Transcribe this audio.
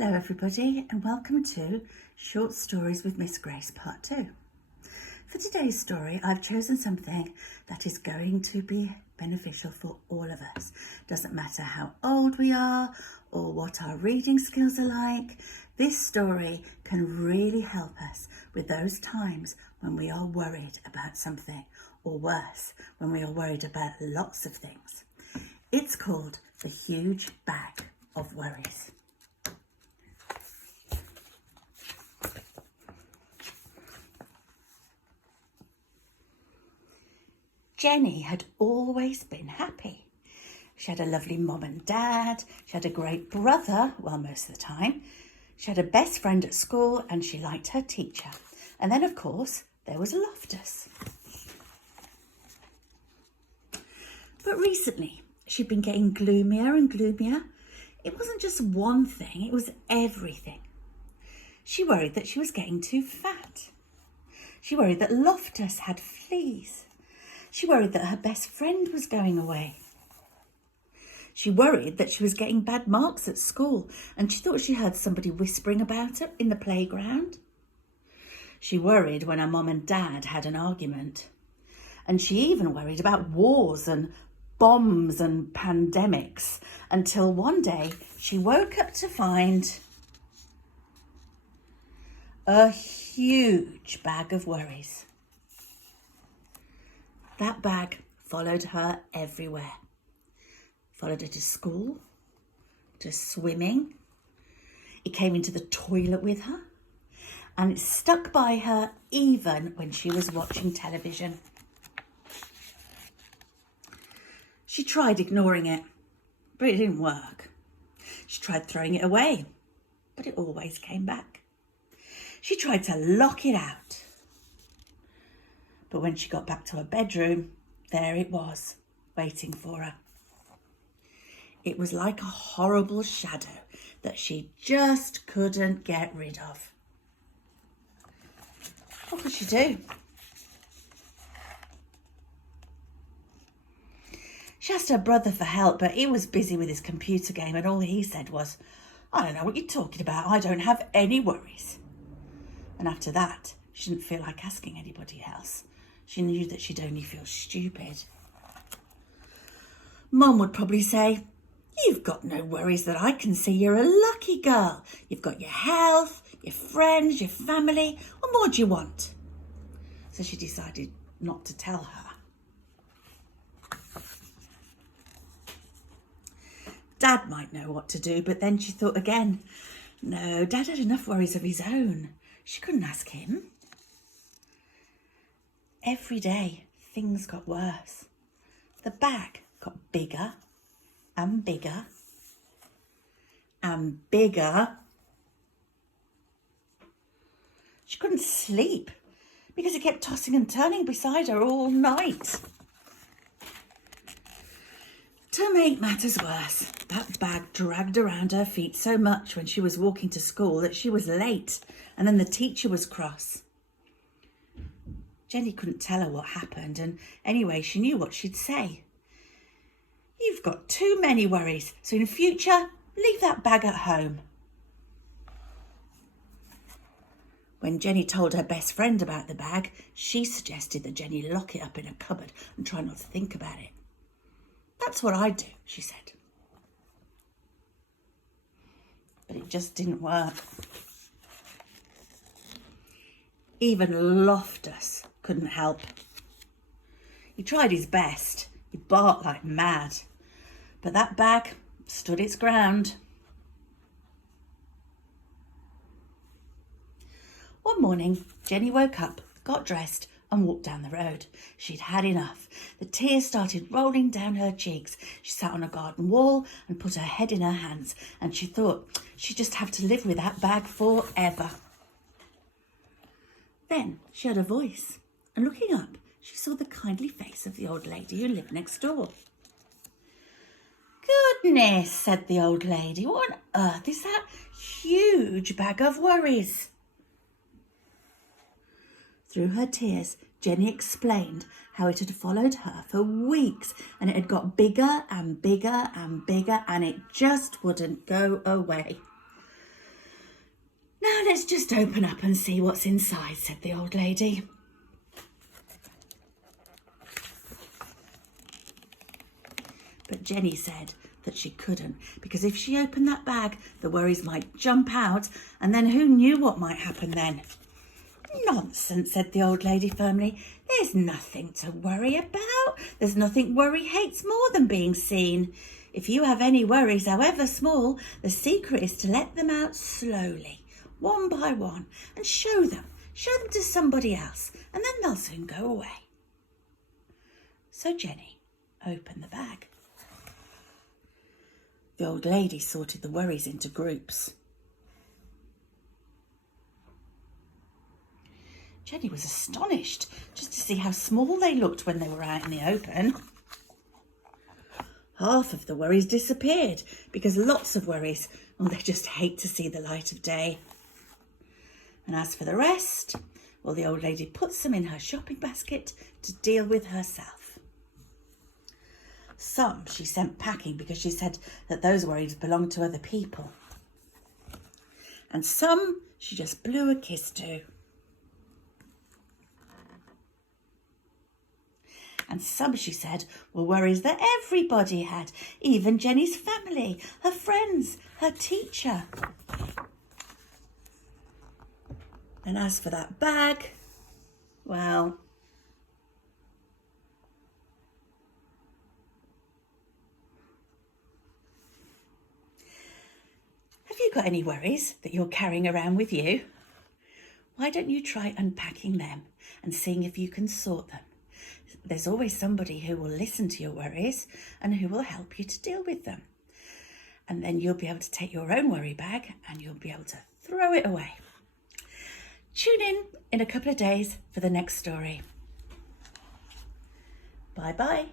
Hello everybody and welcome to Short Stories with Miss Grace Part 2. For today's story I've chosen something that is going to be beneficial for all of us. Doesn't matter how old we are or what our reading skills are like. This story can really help us with those times when we are worried about something, or worse, when we are worried about lots of things. It's called The Huge Bag of Worries. Jenny had always been happy. She had a lovely mum and dad, she had a great brother, well, most of the time. She had a best friend at school and she liked her teacher. And then, of course, there was Loftus. But recently, she'd been getting gloomier and gloomier. It wasn't just one thing, it was everything. She worried that she was getting too fat. She worried that Loftus had fleas. She worried that her best friend was going away. She worried that she was getting bad marks at school and she thought she heard somebody whispering about it in the playground. She worried when her mum and dad had an argument. And she even worried about wars and bombs and pandemics until one day she woke up to find a huge bag of worries. That bag followed her everywhere. Followed her to school, to swimming. It came into the toilet with her, and it stuck by her even when she was watching television. She tried ignoring it, but it didn't work. She tried throwing it away, but it always came back. She tried to lock it out. But when she got back to her bedroom, there it was, waiting for her. It was like a horrible shadow that she just couldn't get rid of. What could she do? She asked her brother for help, but he was busy with his computer game and all he said was, "I don't know what you're talking about. I don't have any worries." And after that, she didn't feel like asking anybody else. She knew that she'd only feel stupid. Mum would probably say, "You've got no worries that I can see. You're a lucky girl. You've got your health, your friends, your family. What more do you want?" So she decided not to tell her. Dad might know what to do, but then she thought again, no, Dad had enough worries of his own. She couldn't ask him. Every day, things got worse. The bag got bigger and bigger and bigger. She couldn't sleep because it kept tossing and turning beside her all night. To make matters worse, that bag dragged around her feet so much when she was walking to school that she was late, and then the teacher was cross. Jenny couldn't tell her what happened, and anyway, she knew what she'd say. "You've got too many worries, so in future, leave that bag at home." When Jenny told her best friend about the bag, she suggested that Jenny lock it up in a cupboard and try not to think about it. "That's what I'd do," she said. But it just didn't work. Even Loftus couldn't help. He tried his best. He barked like mad. But that bag stood its ground. One morning, Jenny woke up, got dressed and walked down the road. She'd had enough. The tears started rolling down her cheeks. She sat on a garden wall and put her head in her hands, and she thought she'd just have to live with that bag forever. Then she heard a voice, and looking up, she saw the kindly face of the old lady who lived next door. "Goodness," said the old lady, "what on earth is that huge bag of worries?" Through her tears, Jenny explained how it had followed her for weeks and it had got bigger and bigger and bigger and it just wouldn't go away. Now let's just open up and see what's inside, said the old lady. But Jenny said that she couldn't, because if she opened that bag, the worries might jump out, and then who knew what might happen then? Nonsense, said the old lady firmly. There's nothing to worry about. There's nothing worry hates more than being seen. If you have any worries, however small, the secret is to let them out slowly, one by one, and show them to somebody else, and then they'll soon go away. So Jenny opened the bag. The old lady sorted the worries into groups. Jenny was astonished just to see how small they looked when they were out in the open. Half of the worries disappeared because lots of worries, they just hate to see the light of day. And as for the rest, well, the old lady puts them in her shopping basket to deal with herself. Some she sent packing because she said that those worries belonged to other people. And some she just blew a kiss to. And some, she said, were worries that everybody had, even Jenny's family, her friends, her teacher. And as for that bag, well, have you got any worries that you're carrying around with you? Why don't you try unpacking them and seeing if you can sort them? There's always somebody who will listen to your worries and who will help you to deal with them. And then you'll be able to take your own worry bag and you'll be able to throw it away. Tune in a couple of days for the next story. Bye-bye.